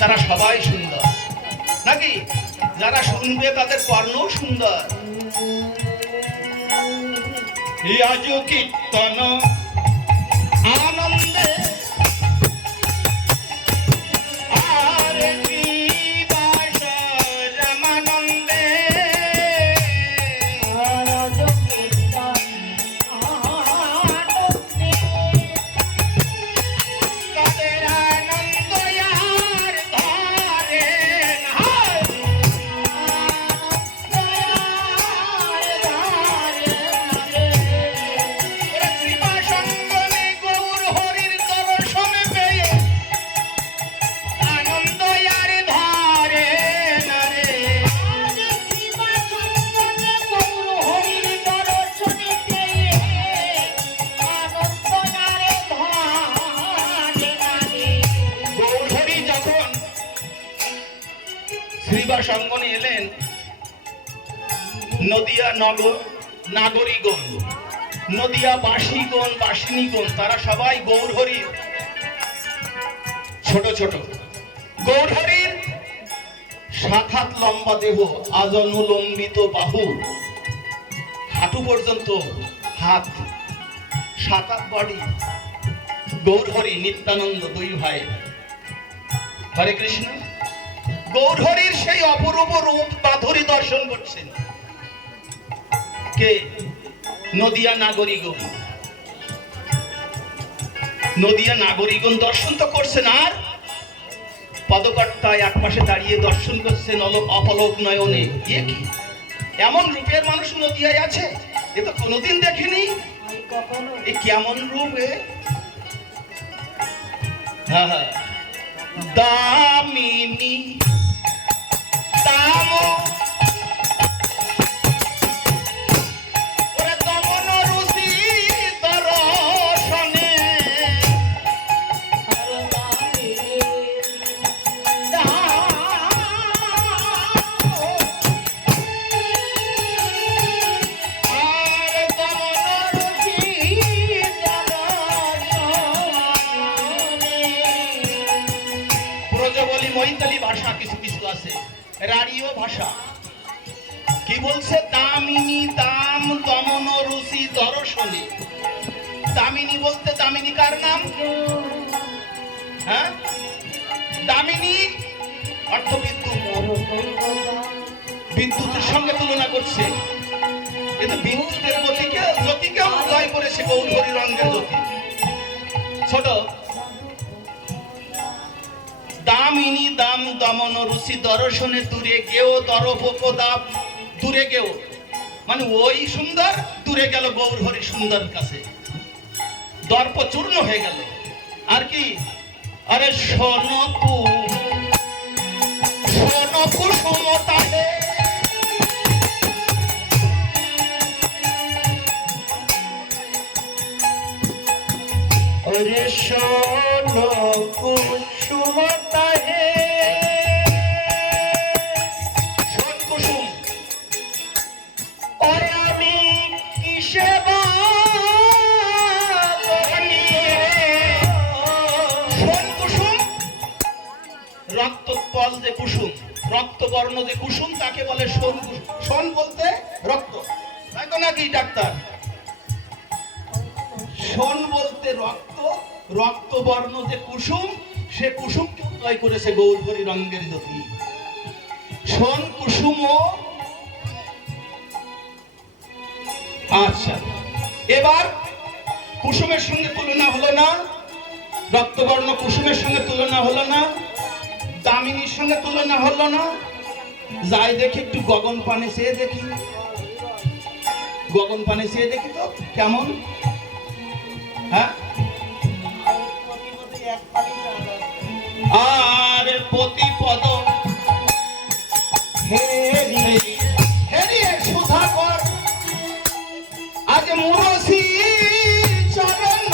তারা সবাই সুন্দর নাকি? যারা শুনবে তাদের কর্ণও সুন্দর। আজ কীর্তন আনন্দে শ্রীবাসঙ্গনে এলেন নদিয়া নাগরিকগণ, নদিয়া বাসীগণ, বাসিনীগণ, তারা সবাই গৌরহরির ছোট ছোট। গৌরহরির 7 হাত লম্বা দেহ, আজনুলম্বিত বাহু, হাঁটু পর্যন্ত হাত, 7 হাত বডি। গৌরহরি নিত্যানন্দ 2 ভাই। হরে কৃষ্ণ। গৌরহরির সেই অপরূপ রূপ মাধুরী দর্শন করছেন কে? নদিয়া নাগরিকগণ। নদিয়া নাগরিকগণ দর্শন তো করছেন, আর পদকর্তায় এক পাশে দাঁড়িয়ে দর্শন করছেন অপলক নয়নে। এ কি এমন রূপের মানুষ নদিয়ায় আছে? এ তো কোনোদিন দেখিনি। এ কেমন রূপ? হ্যাঁ, দামিনী দাম দমন রুচি দর্শনে ব্রজবলি মৈতালি ভাষা কিছু কিছু আছে, রাড়ীয় ভাষা। কি বলছে? দামিনী দাম দমন রুচি দর্শনে। দামিনী বলতে দামিনী কার নাম? হ্যাঁ, দামিনী অর্থ বিদ্যুৎ। বিদ্যুতের সঙ্গে তুলনা করছে। কিন্তু বিদ্যুতের জ্যোতিকেও জয় করেছে গৌরহরি রঙের জ্যোতি। ছোট দামিনী দাম দমন রুচি দর্শনে দূরে গেও দরপদাপ। দূরে গেও মানে ওই সুন্দর, দূরে গেল গৌরহরি সুন্দর কাছে, দর্প চূর্ণ হয়ে গেল। আর কি? আরে সোনকু সোনকু সমতাহে अरे सोनो कुसुमता है। सोन कुसुम और आमी किसे बानी? सोन कुसुम रक्तपल जे कुसुम, रक्तबर्ण जे कुसुम ताके बोले सोन कुसुम। सोन बोलते रक्त, তাই তো নাকি ডাক্তার? সোন বলতে রক্ত, রক্তবর্ণ যে কুসুম, সে কুসুমকে জয় করেছে গৌরহরি রঙের জ্যোতি। সোন কুসুম। আচ্ছা, এবার কুসুমের সঙ্গে তুলনা হলো না, রক্তবর্ণ কুসুমের সঙ্গে তুলনা হলো না, দামিনীর সঙ্গে তুলনা হলো না। যাই দেখি একটু গগন পানে চেয়ে দেখি, গগন পানে চেয়ে দেখি তো কেমন। হ্যাঁ, আর প্রতিপদ হেরিয়ে সুধাকর আজ মুরসি চরণ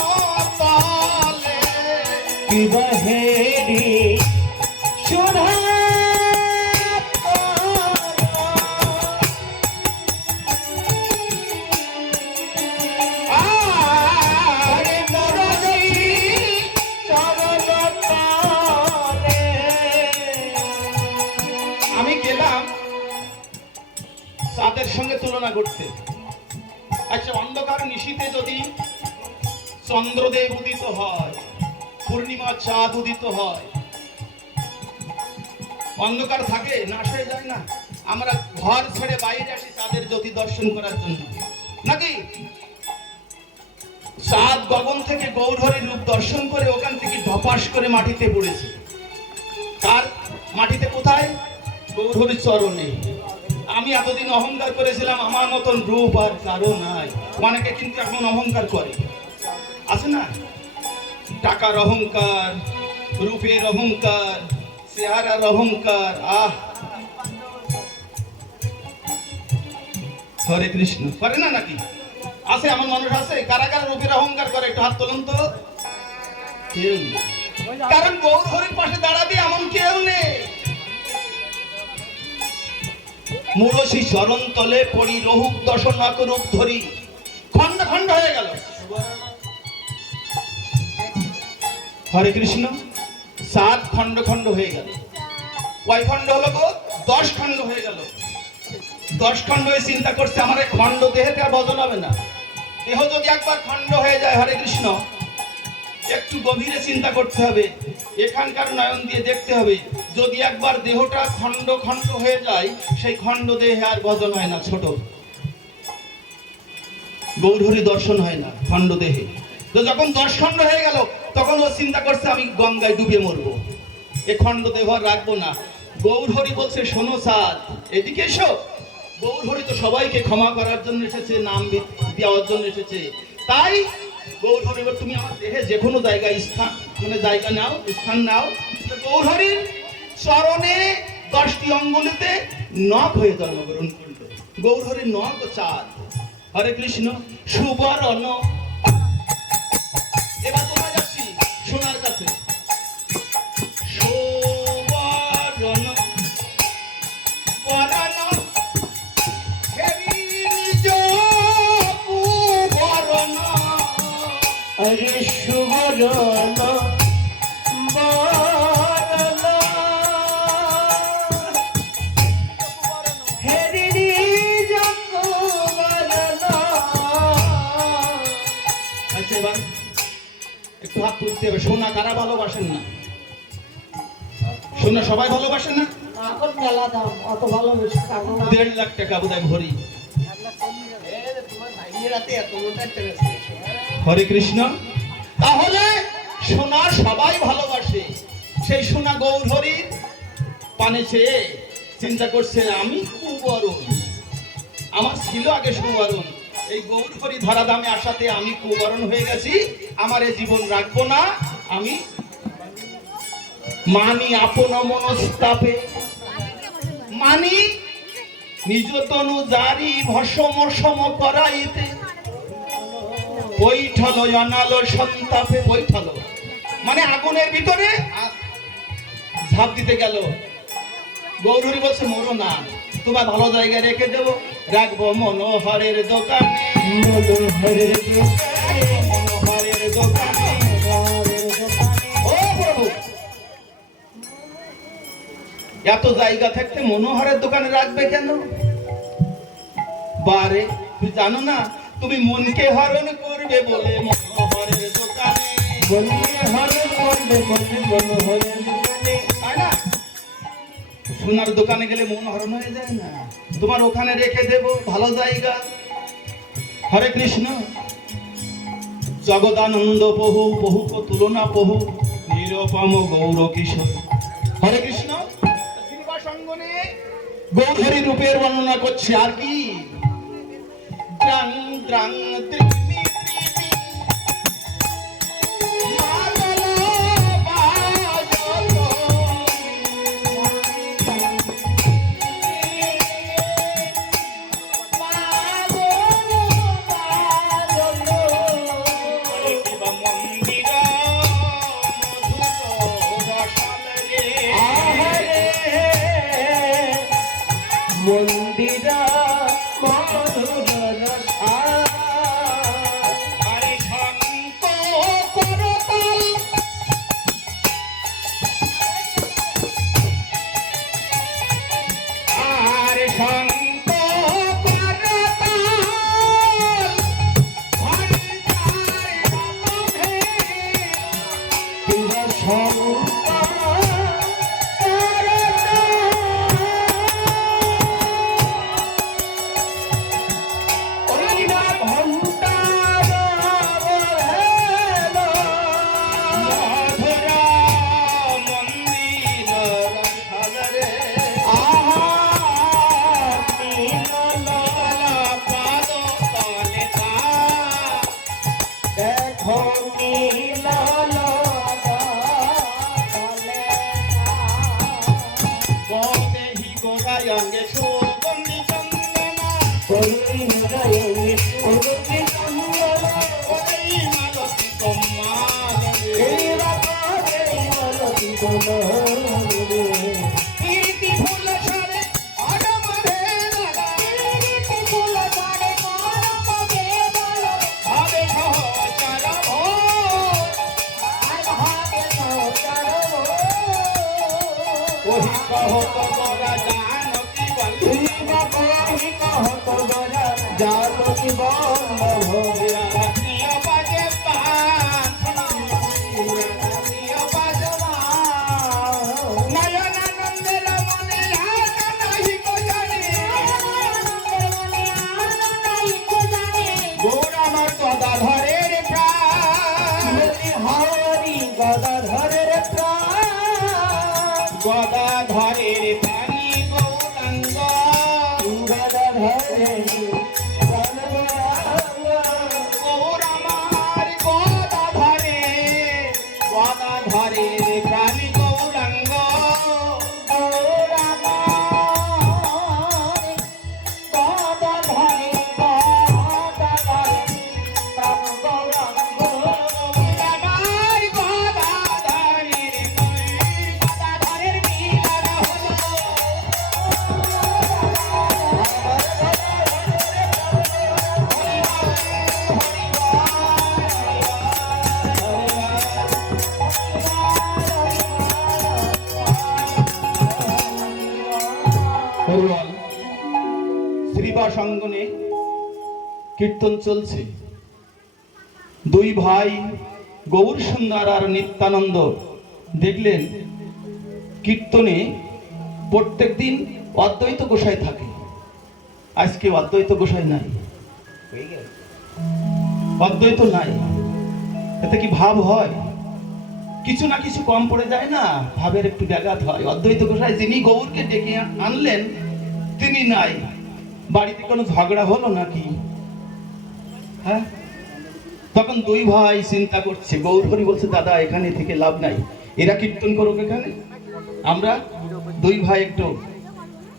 তলে হেরি সুধা চাঁদের সঙ্গে তুলনা করতে। আচ্ছা, অন্ধকার নিশীথে যদি চন্দ্রদেব উদিত হয়, পূর্ণিমা চাঁদ উদিত হয়, অন্ধকার থাকে, নাশ হয়ে যায় না? আমরা ঘর ছেড়ে বাইরে আসি চাঁদের জ্যোতি দর্শন করার জন্য, নাকি? চাঁদ গগন থেকে গৌরহরির রূপ দর্শন করে ওখান থেকে ধপাস করে মাটিতে পড়েছে। তার মাটিতে কোথায়? গৌরহরির চরণে। আমি এতদিন অহংকার করেছিলাম আমার মতন রূপ আর কারো নাই। অনেকে কিন্তু এখন অহংকার করে, আছে না? টাকার অহংকার, রূপের অহংকার, চেহারার অহংকার। হরে কৃষ্ণ করে না নাকি? আছে, এমন মানুষ আছে? কারা কারা রূপের অহংকার করে? একটু হাত তোলুন তো। কেউ নেই। কারণ গৌরহরির পাশে দাঁড়াবি এমন কেউ নেই। মূলসী চরণ তলে পড়ি রহুক দশনাক রূপ ধরি, খন্ড খন্ড হয়ে গেল। হরে কৃষ্ণ। 7 খন্ড খন্ড হয়ে গেল। কয় খন্ড হলো গো? 10 খন্ড হয়ে গেল। 10 খন্ড হয়ে চিন্তা করছে আমার এই খন্ড দেহেতে আর বদল হবে না। দেহ যদি একবার খন্ড হয়ে যায়, হরে কৃষ্ণ, একটু গভীরে চিন্তা করতে হবে, এখানকার নয়ন দিয়ে দেখতে হবে। যদি একবার দেহটা খন্ড খন্ড হয়ে যায়, সেই খন্ড দেহে আর বদল হয় না। ছোট গৌরহরি দর্শন হয় না খন্ড দেহে। তো যখন 10 খন্ড হয়ে গেল, তখন ও চিন্তা করছে আমি গঙ্গায় ডুবে মরবো, এ খন্ড দেহ আর রাখবো না। গৌরহরি বলছে, শোনো চাঁদ, এদিকে এসো। গৌরহরি তো সবাইকে ক্ষমা করার জন্য এসেছে, নাম দেওয়ার জন্য এসেছে। তাই গৌরহরি, তুমি আমার দেহে যে কোনো জায়গায় জায়গা নাও, স্থান নাও। গৌরহরির চরণে 10টি অঙ্গুলিতে নখ হয়ে জন্মগ্রহণ করল। গৌরহরির নখ চাঁদ। হরে কৃষ্ণ। সুবর্ণ। এবার তোমরা যাচ্ছি সোনার কাছে। সুবর্ণ পরাণ হরে সুবর্ণ বরণ হরি যকুবরণ। আচ্ছা, এবার একটু হাত তুলতে হবে। সোনা কারা ভালোবাসেন না? সোনা সবাই ভালোবাসেন না? এখন মেলা দাম, অত ভালোবেসে 1.5 লাখ টাকা বোধহয় ভরি। হরে কৃষ্ণ। তাহলে সোনা সবাই ভালোবাসে। সেই সোনা গৌরহরির পানে চেয়ে চিন্তা করছে আমি কুবরণ, আমার ছিল আগে সুবরণ, এই গৌরহরি ধরা দামে আসাতে আমি কুবরণ হয়ে গেছি, আমার এই জীবন রাখবো না। আমি মানি আপন মনস্তাপে, মানি নিজ তনু জারি ভস্ম সম করাইতে, বৈঠল অনালো সন্তাপে। বৈঠল মানে আগুনের ভিতরে ঝাঁপ দিতে গেল। গৌরহরি বলছে, মরো না, তোমার ভালো জায়গায় রেখে দেবো, রাখবো মনোহরের দোকানে। মনোহরের দোকানে। ও প্রভু, এত জায়গা থাকতে মনোহরের দোকানে রাখবে কেন? বারে, তুই জানো না তুমি মনকে হরণ করবে বলে মনোহরের দোকানে। মনকে হরণ করবে বলে মনোহরের দোকানে। তাই না? সোনার দোকানে গেলে মন হরণ হয়ে যায় না? তোমার ওখানে রেখে দেব, ভালো জায়গা। হরে কৃষ্ণ। জগদানন্দ বহু, বহু তুলনা বহু, নিরপম গৌর কিশোর। হরে কৃষ্ণ। শ্রীনিবাস অঙ্গনে গৌরহরি রূপের বর্ণনা করছে। আর কি? দ্রাং দ্রাং ত্রিমি ত্রিমি মাদল বাজল, মন্দিরা মধুর রসা অঙ্গে সুগন্ধি চন্দনা করুণী হৃদয়ে উদকি চন্দন ওই মালতী তোমার এই রাতে মালতী তোমারে কীর্তি ফুল সরে অরমরে লাগা কীর্তি ফুল ঝরে করমে বলো হবে সহচর আর হবে সহচর ওহি কহত বরা জানকী বল এই বাবাহি কহত গরা জানকী বন্ধ রাখিয়া বাজে পান রাখিয়া বাজে নয়নানন্দের মনে আজ নাহি কো জানে গৌর আমার গদাধরের প্রাণ হরি গদাধরের প্রাণ গদাধরের প্রাণী গৌরাঙ্গ গদাধরের প্রাণ গৌরাঙ্গ গৌর আমার গদাধরের প্রাণী গৌরাঙ্গ গৌর আমার গদাধরের মিলন হলো হরিবল শ্রীবাস অঙ্গনে কীর্তন চলছে দুই ভাই গৌর সুন্দর আর নিত্যানন্দ দেখলেন কীর্তনে প্রত্যেকদিন অদ্বৈত গোসাই থাকে আজকে অদ্বৈত গোসাই নাই অদ্বৈত নাই এতে কি ভাব হয় কিছু না কিছু কম পড়ে যায় না ভাবের একটু ব্যাঘাত হয় অদ্বৈত গোসাই যিনি গৌরকে ডেকে আনলেন তিনি নাই বাড়িতে কোনো ঝগড়া হলো নাকি হ্যাঁ তখন দুই ভাই চিন্তা করছে গৌর হরি বলছে দাদা এখানে থেকে লাভ নাই এরা কীর্তন করুক এখানে আমরা দুই ভাই একটু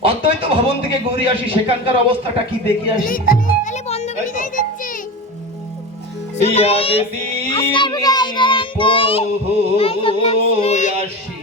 অদ্বৈত ভবন থেকে ঘুরে আসি সেখানকার অবস্থাটা কি দেখে আসি তাহলে বন্ধ করে দিয়ে যাচ্ছে একদিন আসি